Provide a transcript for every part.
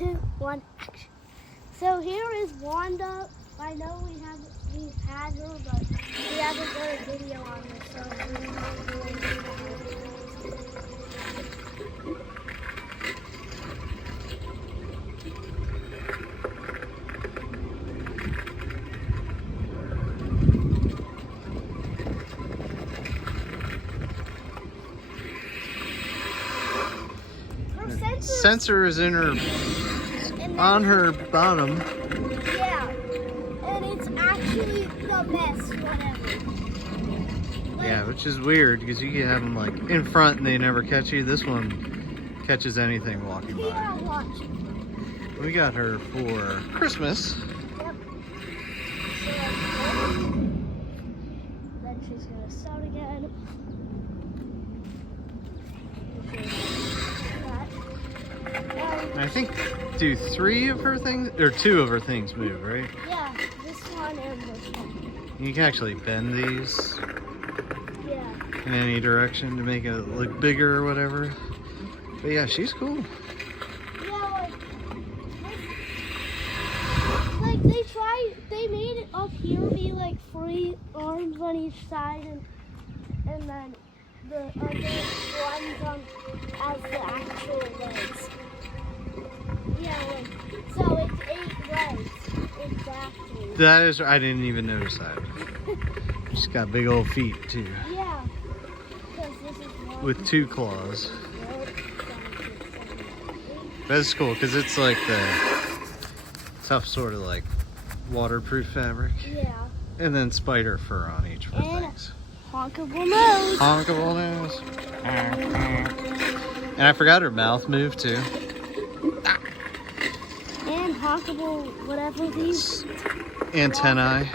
2, 1, action. So here is Wanda. I know we've had her, but we haven't done a video on her, so we're not doing it. Sensor is in her, on her bottom. Yeah, and it's actually the best, whatever. Like, Yeah, which is weird because you can have them like in front and they never catch you. This one catches anything walking by. Yeah, watch. We got her for Christmas. Yep. So, then she's gonna start again. I think do 3 of her things or 2 of her things move, right? Yeah, this one and this one. You can actually bend these Yeah. in any direction to make it look bigger or whatever. But yeah, she's cool. Yeah, they made it up here be like 3 arms on each side, and then the other ones as the actual legs. Yeah, so it's 8 legs, exactly. That is, I didn't even notice that. She's got big old feet too. Yeah, because this is one. With 2 claws. That's cool because it's like the tough sort of like waterproof fabric. Yeah. And then spider fur on each of the things. Honkable nose. Honkable nose. And I forgot her mouth moved too. And honkable whatever these Antennae.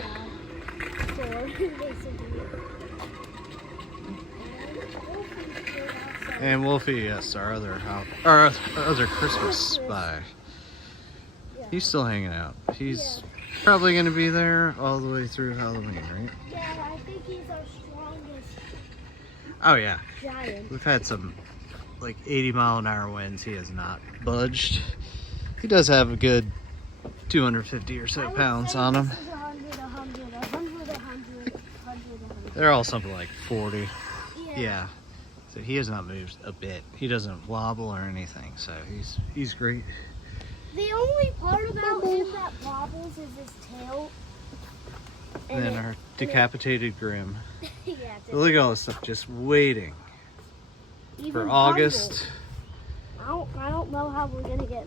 And Wolfie, yes, our other Christmas spy. Yeah. He's still hanging out. He's probably going to be there all the way through Halloween, right? Yeah, I think he's our strongest Oh yeah. giant. We've had some like 80-mile-an-hour winds. He has not budged. He does have a good 250 or so pounds on him. 100. They're all something like 40. Yeah. Yeah. So he has not moved a bit. He doesn't wobble or anything. So he's great. The only part about him that wobbles is his tail. And then our decapitated Grim. Yeah, Look at all this stuff just waiting even for August. Bumble. I don't know how we're gonna get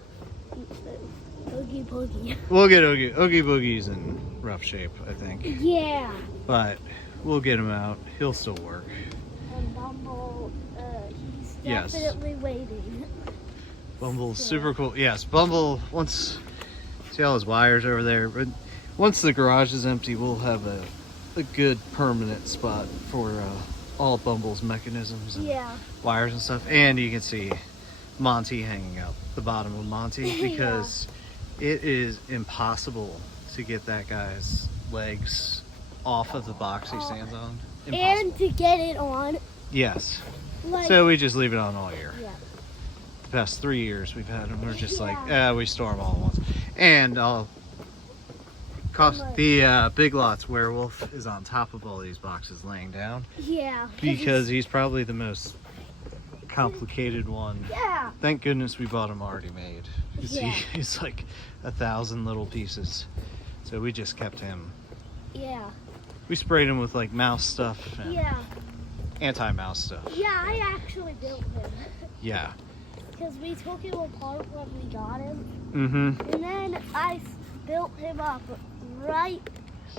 Oogie Boogie. We'll get Oogie Boogie's in rough shape, I think. Yeah. But we'll get him out. He'll still work. And Bumble, he's Yes. definitely waiting. Bumble's super cool. Yes, Bumble, once, see all his wires over there, but once the garage is empty, we'll have a good permanent spot for all Bumble's mechanisms and wires and stuff. And you can see Monty hanging out the bottom of Monty because it is impossible to get that guy's legs off of the box he stands on. Impossible. And to get it on. Yes. Like, So we just leave it on all year. yeah. The past 3 years we've had them. We're just like, we store them all at once. And the Big Lots werewolf is on top of all these boxes laying down. Yeah. Because he's probably the most complicated one. Yeah. Thank goodness we bought him already made. Because he's like 1,000 little pieces. So we just kept him. Yeah. We sprayed him with like mouse stuff and anti-mouse stuff. Yeah, I actually built him. Yeah. Because we took him apart when we got him. Mm-hmm. And then I built him up right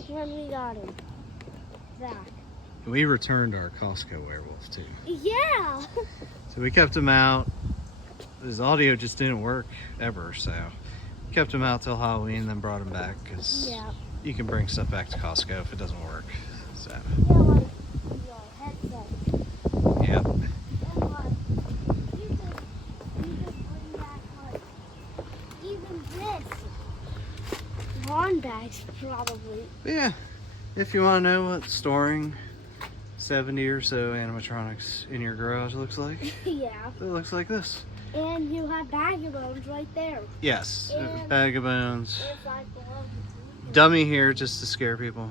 when we got him back. We returned our Costco werewolf too. Yeah. So we kept him out. His audio just didn't work ever, so kept him out till Halloween, then brought him back because you can bring stuff back to Costco if it doesn't work. So. Yeah, like your headset. Yep. And like, you just bring back like even this. Lawn bags probably. But yeah, if you want to know what storing 70 or so animatronics in your garage looks like, Yeah. it looks like this. And you have bag of bones right there. Yes, And- bag of bones. And 5 below. Dummy here just to scare people.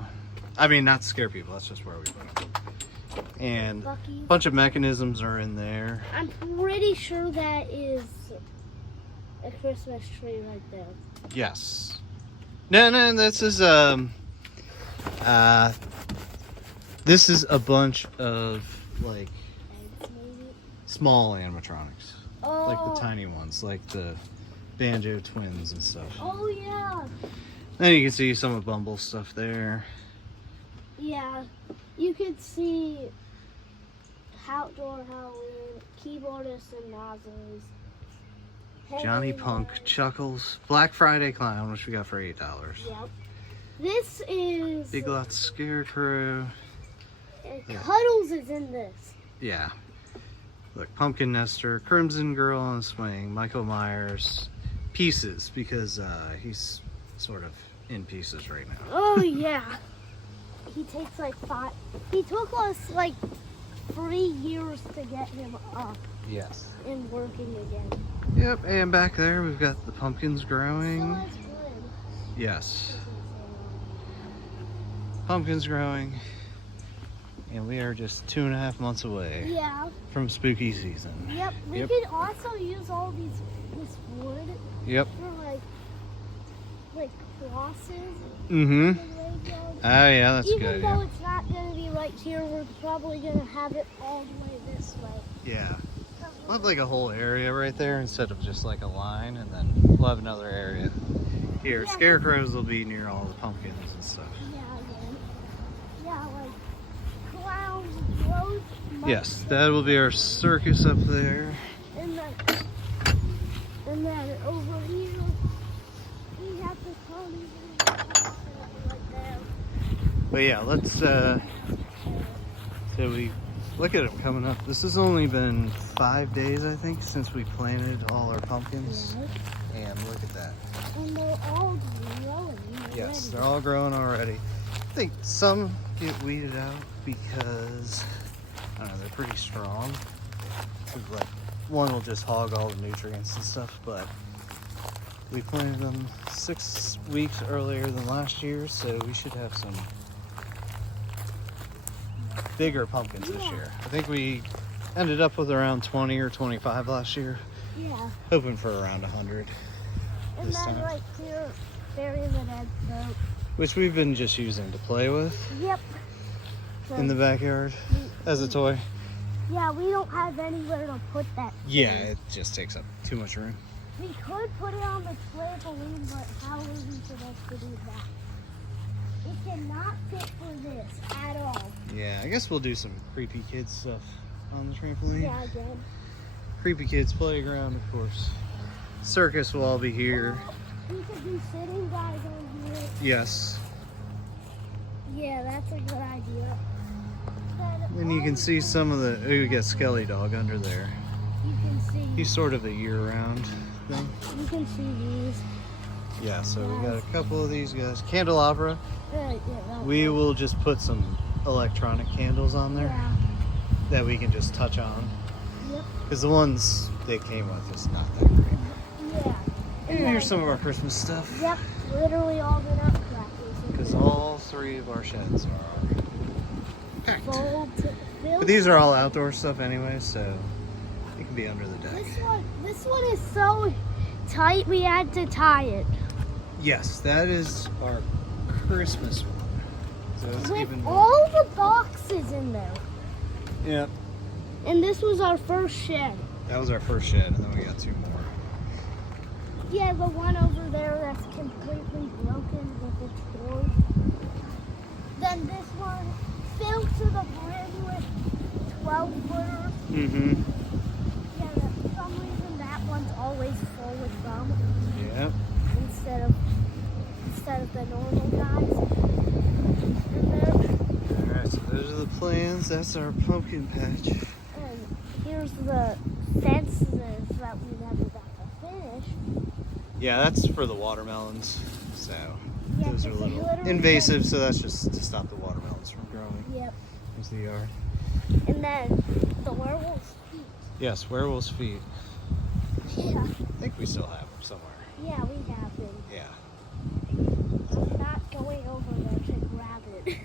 I mean, not scare people, that's just where we put them. And a Bucky's. bunch of mechanisms are in there. I'm pretty sure that is a Christmas tree right there. Yes. No, this is this is a bunch of like Eggs, maybe. small animatronics. Oh. Like the tiny ones, like the Banjo twins and stuff. Oh yeah. Then you can see some of Bumble's stuff there. Yeah. You could see Outdoor Halloween, Keyboardists and Nozzles. Johnny Heavy Punk, Night. Chuckles, Black Friday Clown, which we got for $8. Yep. This is. Big Lots Scarecrow. Yeah. Cuddles is in this. Yeah. Look, Pumpkin Nester, Crimson Girl on a Swing, Michael Myers, Pieces, because he's sort of in pieces right now. Oh yeah. He takes like 5. He took us like 3 years to get him up Yes. and working again. Yep, and back there we've got the pumpkins growing. So that's good. Yes. Pumpkins growing. And we are just 2.5 months away Yeah. from spooky season. Yep. We Yep. could also use all this wood Yep. for like crosses. Mm-hmm. in the graveyard. Oh yeah, that's a Even good though idea. it's not going to be right here, we're probably going to have it all the way this way. Yeah. We'll have like a whole area right there instead of just like a line, and then we'll have another area here. Yeah. Scarecrows will be near all the pumpkins and stuff. Yeah, like clowns, roads, Yes, that will be our circus up there. and then over here, we have the ponies right there. But yeah, let's so we look at them coming up. This has only been 5 days, I think, since we planted all our pumpkins. And look at that. And they're all growing. Yes, already. they're all growing already. I think some get weeded out because, I don't know, they're pretty strong. So like, one will just hog all the nutrients and stuff, but we planted them 6 weeks earlier than last year, so we should have some bigger pumpkins this Yeah. year. I think we ended up with around 20 or 25 last year, Yeah. hoping for around 100. And This then time. right here, bury the dead goat. Which we've been just using to play with Yep. in the backyard as a toy. Yeah, we don't have anywhere to put that. Yeah, it just takes up too much room. We could put it on the trampoline, but how are we supposed to do that? It cannot fit for this at all. Yeah, I guess we'll do some creepy kids stuff on the trampoline. Yeah, again. Creepy kids playground, of course. Circus will all be here. We could do sitting guys on here. Yes. Yeah, that's a good idea. And you can see some of the, oh, you got Skelly Dog under there. You can see. He's sort of a year-round thing. You can see these. Yeah, so we got a couple of these guys. Candelabra. Yeah, We will just put some electronic candles on there Yeah. that we can just touch on. Yep. Because the ones they came with is not that great. Yeah. And here's some of our Christmas stuff. Yep. Literally all the nutcrackers. Because all 3 of our sheds are packed. Filled. But these are all outdoor stuff anyway, so it can be under the deck. This one is so tight we had to tie it. Yes, that is our Christmas one. So it's With even all the boxes in there. Yeah, And this was our first shed. that was our first shed, and then we got 2 more. Yeah, the one over there that's completely broken with its doors. Then this one filled to the brim with 12 footers. Mm-hmm. Yeah, for some reason that one's always full with gum Yeah. instead of the normal guys. And then Alright, so those are the plans. That's our pumpkin patch. and here's the fences that we never got to finish. Yeah, that's for the watermelons. So Yeah, those are a because we little literally invasive, so that's just to stop the watermelons from growing Yep. into the yard. And then the werewolf's feet. Yes, werewolf's feet. Yeah. I think we still have them somewhere. Yeah, we have them. Yeah. I'm not going over there to grab it.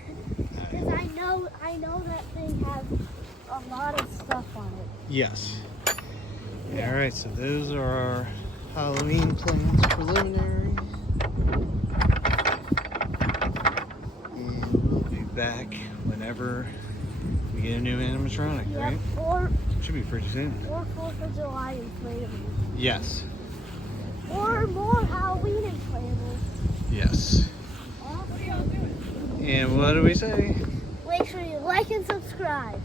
Because I know that thing has a lot of stuff on it. Yes. Yeah. All right, so those are our Halloween plans preliminary. And we'll be back whenever we get a new animatronic, Yep. right? Or Should be pretty soon. 4th of July inflatables. Yes. Or more Halloween inflatables. Yes. Awesome. And what do we say? Make sure you like and subscribe.